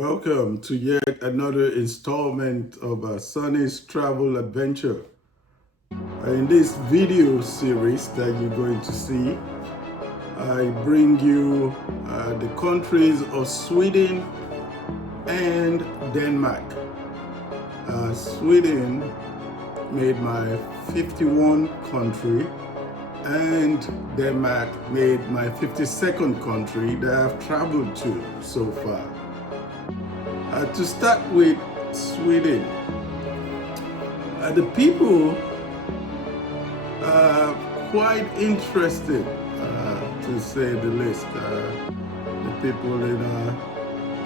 Welcome to yet another installment of Sonny's travel adventure. In this video series that you're going to see, I bring you the countries of Sweden and Denmark. Sweden made my 51 country, and Denmark made my 52nd country that I've traveled to so far. To start with Sweden, the people are quite interesting, to say the least. The people in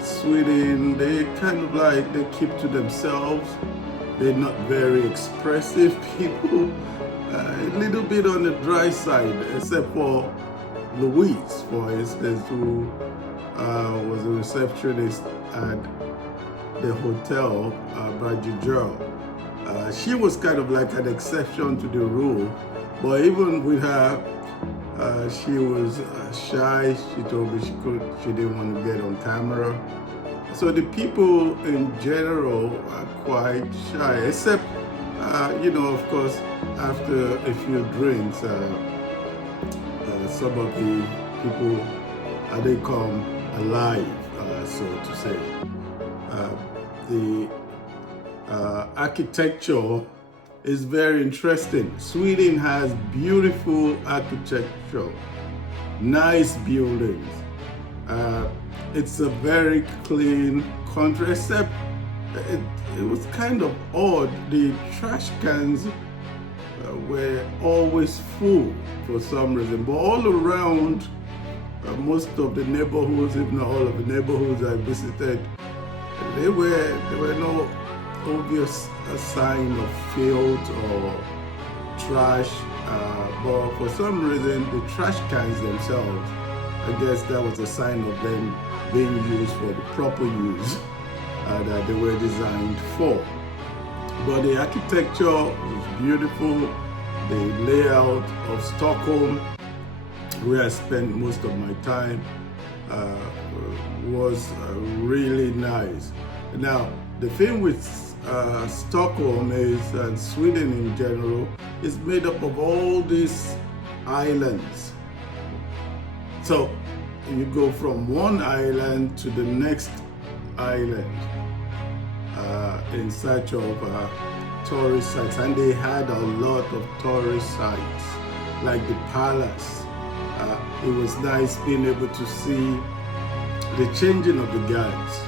Sweden, they they keep to themselves. They're not very expressive people, a little bit on the dry side, except for Louise, for instance, who was a receptionist at the hotel, Bajajor. She was kind of like an exception to the rule, but even with her, she was shy. She told me she didn't want to get on camera. So the people in general are quite shy, except, of course, after a few drinks, some of the people, they come alive, so to say. The architecture is very interesting. Sweden has beautiful architecture, nice buildings. It's a very clean country, except it was kind of odd. The trash cans were always full for some reason, but all around most of the neighborhoods, if not all of the neighborhoods I visited, there were no obvious sign of filth or trash, but for some reason the trash cans themselves, I guess that was a sign of them being used for the proper use that they were designed for. But the architecture is beautiful. The layout of Stockholm, where I spent most of my time, was really nice. Now, the thing with Stockholm is, and Sweden in general, is made up of all these islands. So you go from one island to the next island in search of tourist sites, and they had a lot of tourist sites, like the palace. It was nice being able to see the changing of the guards.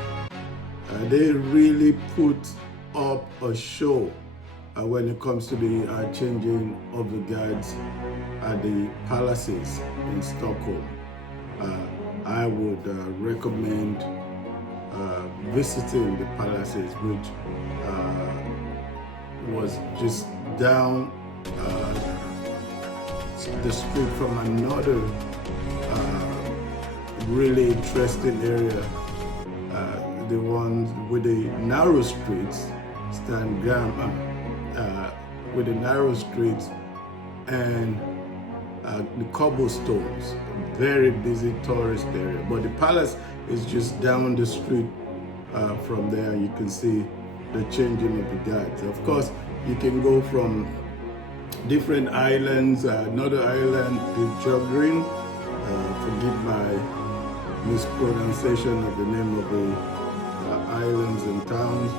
They really put up a show when it comes to the changing of the guards at the palaces in Stockholm. I would recommend visiting the palaces, which was just down the street from another really interesting area, the ones with the narrow streets, with the narrow streets and the cobblestones. Very busy tourist area, but the palace is just down the street from there. You can see the changing of the guards. Of course, you can go from different islands. Another island, the Jogrin, forgive my mispronunciation of the name of the islands and towns,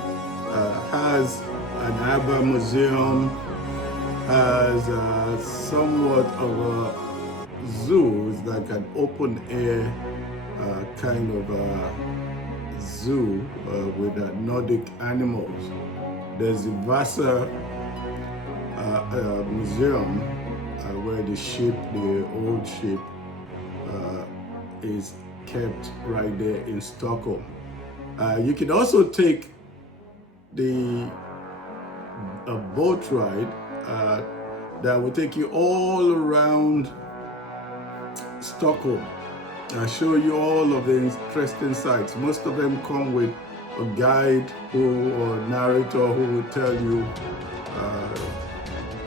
has an ABBA museum, has somewhat of a zoo. It's like an open air kind of zoo with Nordic animals. There's the Vasa museum where the old ship is kept right there in Stockholm. You can also take a boat ride that will take you all around Stockholm. I'll show you all of the interesting sites. Most of them come with a guide or narrator who will tell you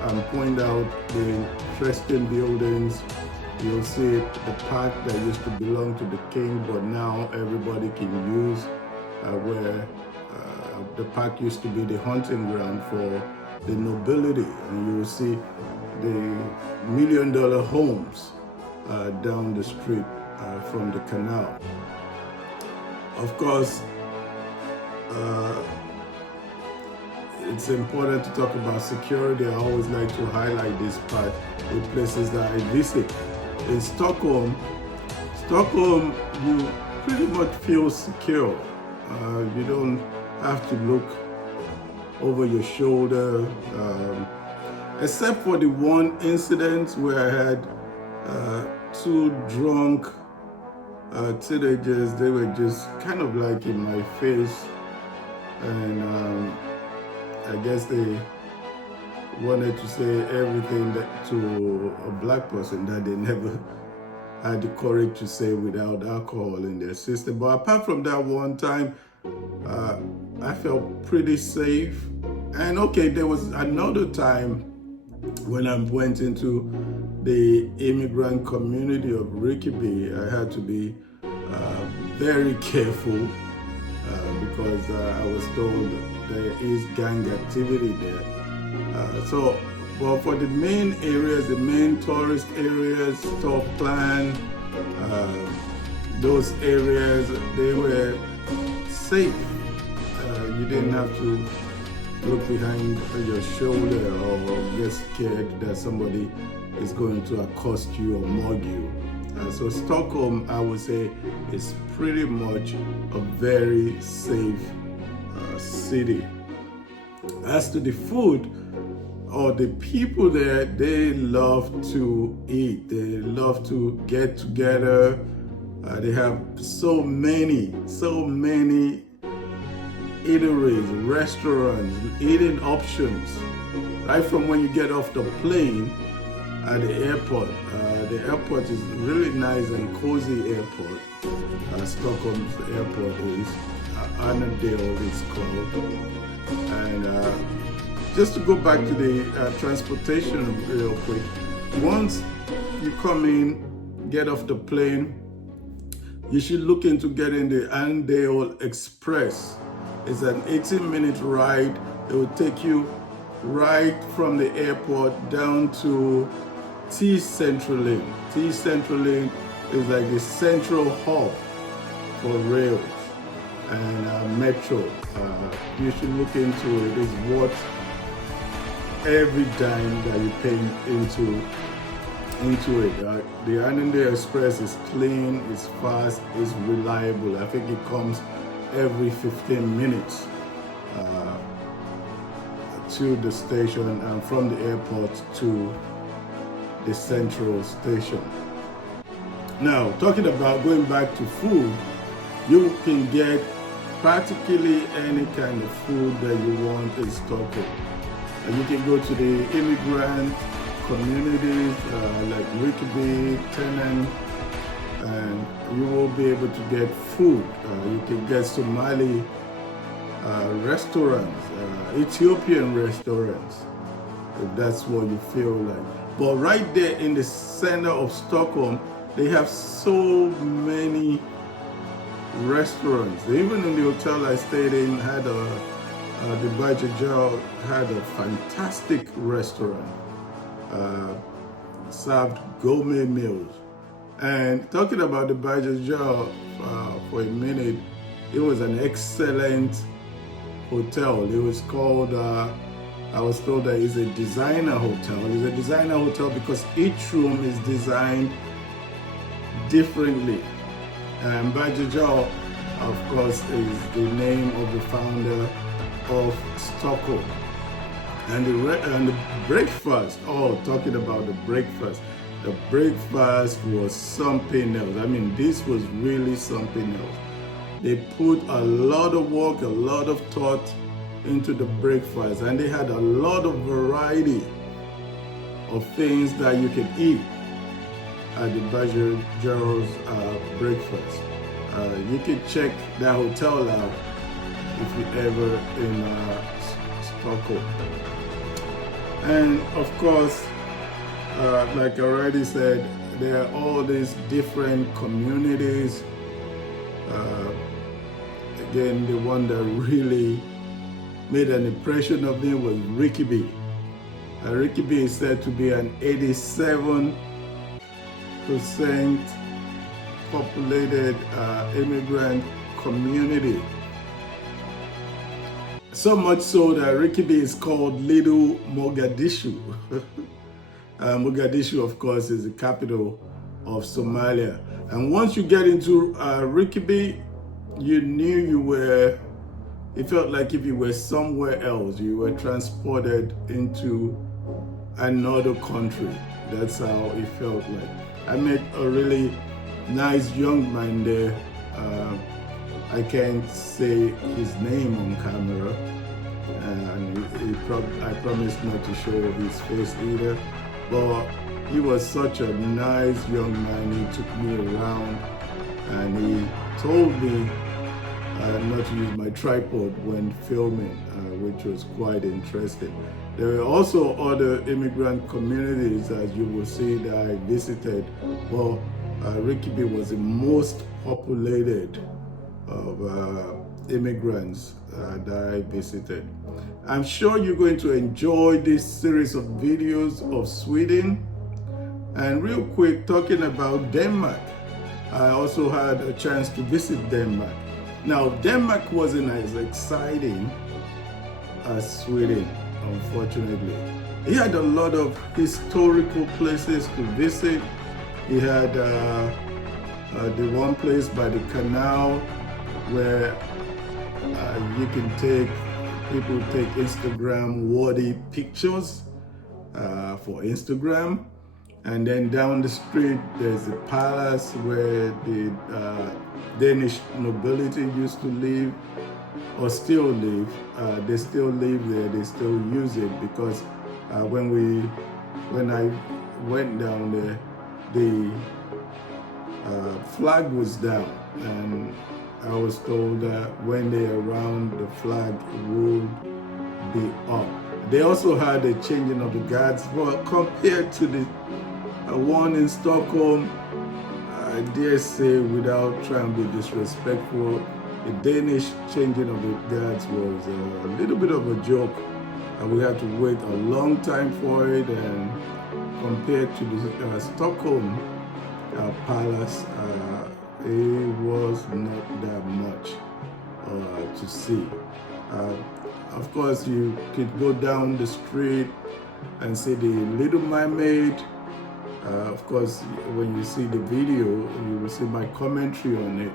and point out the interesting buildings. You'll see the park that used to belong to the king, but now everybody can use. where the park used to be the hunting ground for the nobility, and you will see the million-dollar homes down the street from the canal. Of course, it's important to talk about security. I always like to highlight this part with places that I visit. In Stockholm, you pretty much feel secure. You don't have to look over your shoulder, except for the one incident where I had two drunk teenagers. They were just kind of like in my face, and I guess they wanted to say everything to a black person that they never had the courage to say without alcohol in their system. But apart from that one time, I felt pretty safe. And okay, there was another time when I went into the immigrant community of Rinkeby. I had to be very careful because I was told there is gang activity there. Well, for the main areas, the main tourist areas, Stureplan, those areas, they were safe. You didn't have to look behind your shoulder or get scared that somebody is going to accost you or mug you. So Stockholm, I would say, is pretty much a very safe city. As to the food, or the people there, they love to eat. They love to get together. They have so many eateries, restaurants, eating options. Right from when you get off the plane at the airport. The airport is really nice and cozy airport. Stockholm's airport is. Annandale is called. And just to go back to the transportation real quick. Once you come in, get off the plane, you should look into getting the Annandale Express. It's an 18-minute ride. It will take you right from the airport down to T-Centralin. T-Centralin is like the central hub for rails and metro. You should look into it. It's worth every dime that you pay into it. The Annandale Express is clean, it's fast, it's reliable. I think it comes every 15 minutes to the station and from the airport to the central station. Now, talking about going back to food, you can get practically any kind of food that you want in Stockholm. And you can go to the immigrant communities like Rinkeby, Tenant, and you will be able to get food. You can get Somali restaurants, Ethiopian restaurants, if that's what you feel like. But right there in the center of Stockholm, they have so many restaurants. Even in the hotel I stayed in, had the Bajajal had a fantastic restaurant, served gourmet meals. And talking about the Bajajal for a minute, it was an excellent hotel. It was called, I was told that it's a designer hotel. It's a designer hotel because each room is designed differently. And Bajajal, of course, is the name of the founder of Stockholm. And the breakfast, talking about the breakfast was something else. I mean, this was really something else. They put a lot of work, a lot of thought into the breakfast, and they had a lot of variety of things that you can eat at the Bajajal's breakfast. You can check that hotel out if you're ever in Stockholm. And of course, like I already said, there are all these different communities. again, the one that really made an impression on me was Rickeby. Rickeby is said to be an 87% populated immigrant community. So much so that Rickeby is called Little Mogadishu. Mogadishu, of course, is the capital of Somalia. And once you get into Rickeby, you knew it felt like if you were somewhere else, you were transported into another country. That's how it felt like. I met a really nice young man there. I can't say his name on camera, and I promised not to show his face either, but he was such a nice young man. He took me around and he told me not to use my tripod when filming, which was quite interesting. There were also other immigrant communities, as you will see, that I visited, but Rickeby was the most populated of immigrants that I visited. I'm sure you're going to enjoy this series of videos of Sweden. And real quick, talking about Denmark, I also had a chance to visit Denmark. Now, Denmark wasn't as exciting as Sweden, unfortunately. He had a lot of historical places to visit. He had the one place by the canal where people take Instagram-worthy pictures for Instagram. And then down the street, there's a palace where the Danish nobility used to live, or still live. They still live there, they still use it, because when I went down there, the flag was down, and I was told that when they're around, the flag would be up. They also had a changing of the guards, but compared to the one in Stockholm, I dare say, without trying to be disrespectful, the Danish changing of the guards was a little bit of a joke. We had to wait a long time for it, and compared to the Stockholm palace, it was not that much to see. Of course, you could go down the street and see the Little Mermaid. Of course, when you see the video, you will see my commentary on it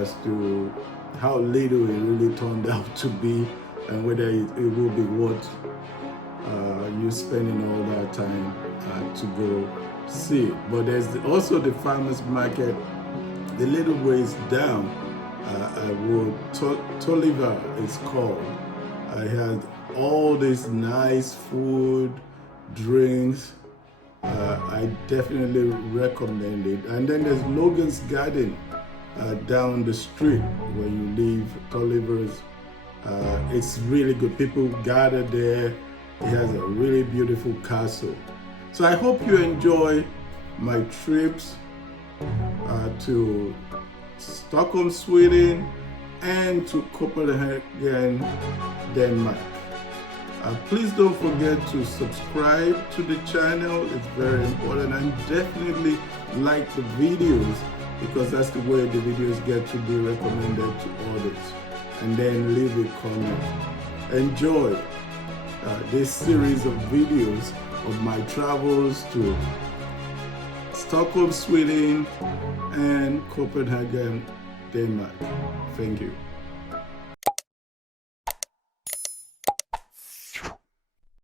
as to how little it really turned out to be, and whether it will be worth you spending all that time to go see it. But there's also the farmers market, the little ways down, Toliver it's called. I had all this nice food, drinks. I definitely recommend it. And then there's Logan's Garden down the street where you leave Toliver's. It's really good. People gather there. It has a really beautiful castle. So I hope you enjoy my trips to Stockholm, Sweden, and to Copenhagen, Denmark. Please don't forget to subscribe to the channel. It's very important, and definitely like the videos, because that's the way the videos get to be recommended to others. And then leave a comment. Enjoy this series of videos of my travels to Stockholm, Sweden, and Copenhagen, Denmark. Thank you.